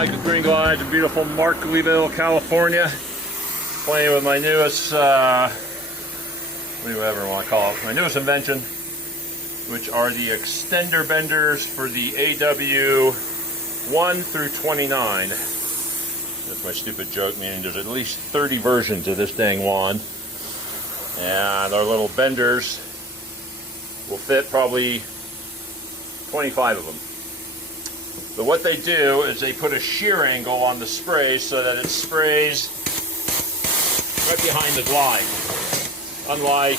Mike with GreenGlides in beautiful Markleeville, California. Playing with my newest, whatever you want to call it, my newest invention, which are the extender benders for the AW1 through 29. That's my stupid joke, meaning there's at least 30 versions of this dang wand. And our little benders will fit probably 25 of them. But what they do is they put a shear angle on the spray so that it sprays right behind the glide. Unlike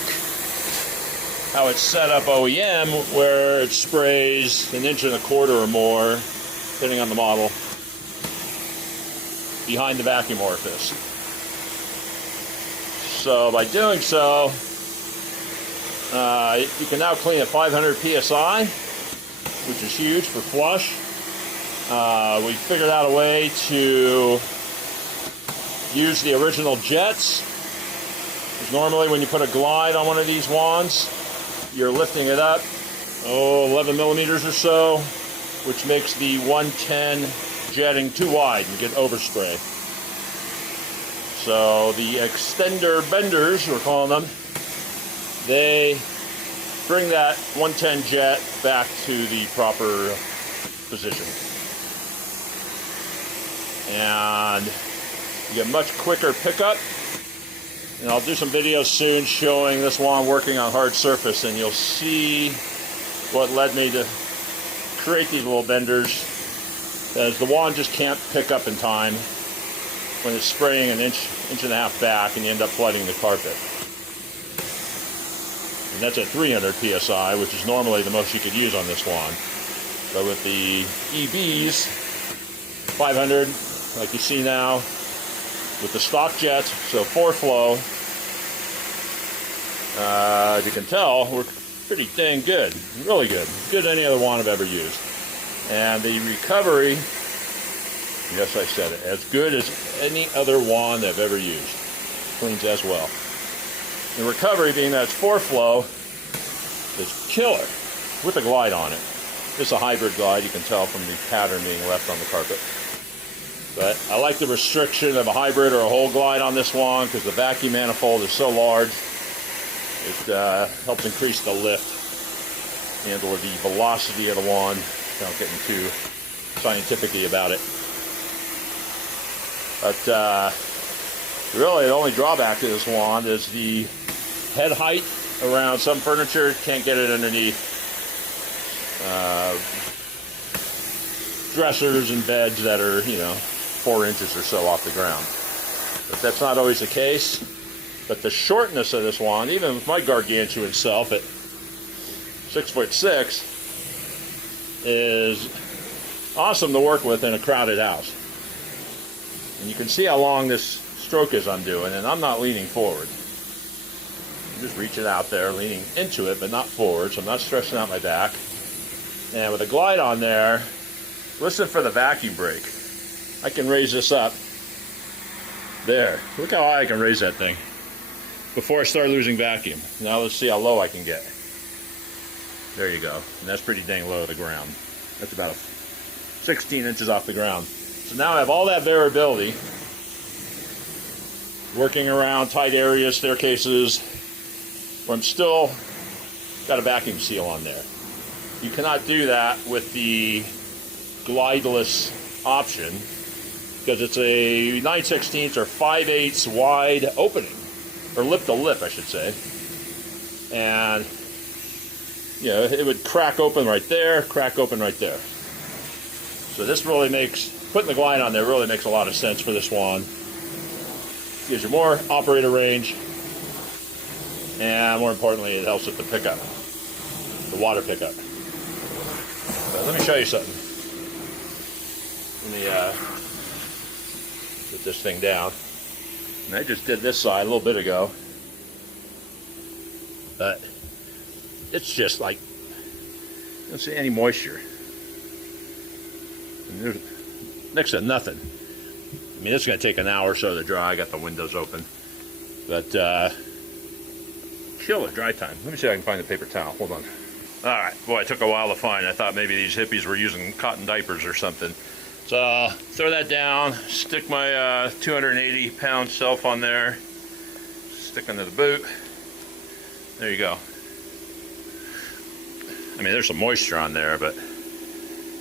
how it's set up OEM, where it sprays 1.25 inches or more, depending on the model, behind the vacuum orifice. So by doing so, you can now clean at 500 psi, which is huge for flush. We figured out a way to use the original jets. Because normally when you put a glide on one of these wands, you're lifting it up, 11 millimeters or so, which makes the 110 jetting too wide and get overspray. So the extender benders, we're calling them, they bring that 110 jet back to the proper position. And you get much quicker pickup. And I'll do some videos soon showing this wand working on hard surface, and you'll see what led me to create these little benders, as the wand just can't pick up in time when it's spraying an inch and a half back, and you end up flooding the carpet. And that's at 300 psi, which is normally the most you could use on this wand. But with the EBs, 500, like you see now, with the stock jets, so 4-flow, as you can tell, we're pretty dang good, really good, good as any other wand I've ever used. And the recovery, yes, I said it, as good as any other wand I've ever used. Cleans as well. The recovery, being that it's 4-flow, is killer with a glide on it. It's a hybrid glide, you can tell from the pattern being left on the carpet. But I like the restriction of a hybrid or a whole glide on this wand because the vacuum manifold is so large. It helps increase the lift and or the velocity of the wand without getting too scientific-y about it. But really the only drawback to this wand is the head height around some furniture. Can't get it underneath dressers and beds that are, 4 inches or so off the ground. But that's not always the case. But the shortness of this wand, even with my gargantuan self at 6'6", is awesome to work with in a crowded house. And you can see how long this stroke is I'm doing, and I'm not leaning forward. I'm just reaching out there, leaning into it, but not forward, so I'm not stressing out my back. And with a glide on there, listen for the vacuum brake. I can raise this up. There. Look how high I can raise that thing before I start losing vacuum. Now let's see how low I can get. There you go. And that's pretty dang low to the ground. That's about 16 inches off the ground. So now I have all that variability, working around tight areas, staircases, where I'm still got a vacuum seal on there. You cannot do that with the glideless option, because it's a 9/16 or 5/8 wide opening, or lip to lip, I should say. And it would crack open right there, crack open right there. So this really makes, putting the glide on there really makes a lot of sense for this wand. Gives you more operator range, and more importantly, it helps with the pickup, the water pickup. But let me show you something. Let me put this thing down. And I just did this side a little bit ago, but it's just like, you don't see any moisture. And there's next to nothing. I mean, it's going to take an hour or so to dry. I got the windows open. But, killer dry time. Let me see if I can find the paper towel. Hold on. All right. Boy, it took a while to find. I thought maybe these hippies were using cotton diapers or something. So throw that down, stick my 280-pound self on there, stick under the boot. There you go. I mean, there's some moisture on there, but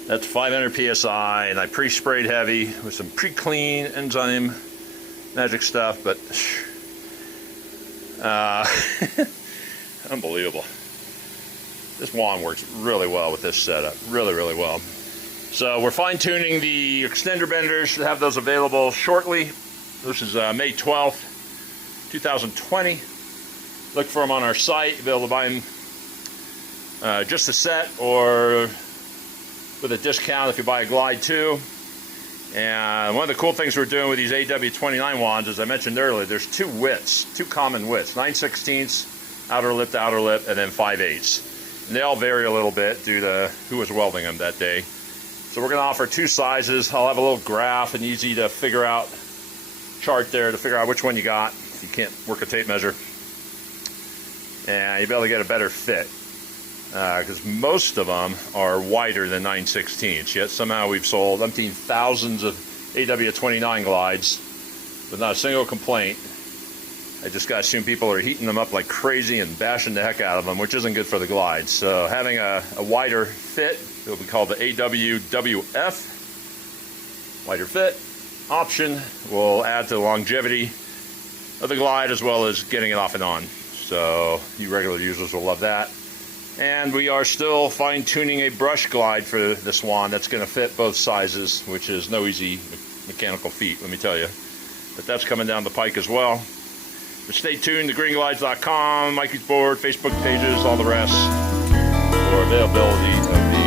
that's 500 psi, and I pre-sprayed heavy with some pre-clean enzyme magic stuff, but unbelievable. This wand works really well with this setup, really, really well. So we're fine-tuning the extender benders. Should have those available shortly. This is May 12th, 2020. Look for them on our site. You'll be able to buy them just a set or with a discount if you buy a Glide 2. And one of the cool things we're doing with these AW29 wands, as I mentioned earlier, there's two widths, two common widths, 9/16 outer lip to outer lip, and then 5/8. And they all vary a little bit due to who was welding them that day. So we're going to offer two sizes. I'll have a little graph and easy to figure out chart there to figure out which one you got if you can't work a tape measure. And you'll be able to get a better fit. Because most of them are wider than 9/16, yet somehow we've sold umpteen thousands of AW29 glides with not a single complaint. I just got to assume people are heating them up like crazy and bashing the heck out of them, which isn't good for the glides. So having a wider fit, it will be called the AWWF, wider fit option, will add to the longevity of the glide as well as getting it off and on. So you regular users will love that. And we are still fine-tuning a brush glide for this wand that's going to fit both sizes, which is no easy mechanical feat, let me tell you. But that's coming down the pike as well. But stay tuned to GreenGlides.com, Mikey's board, Facebook pages, all the rest for availability of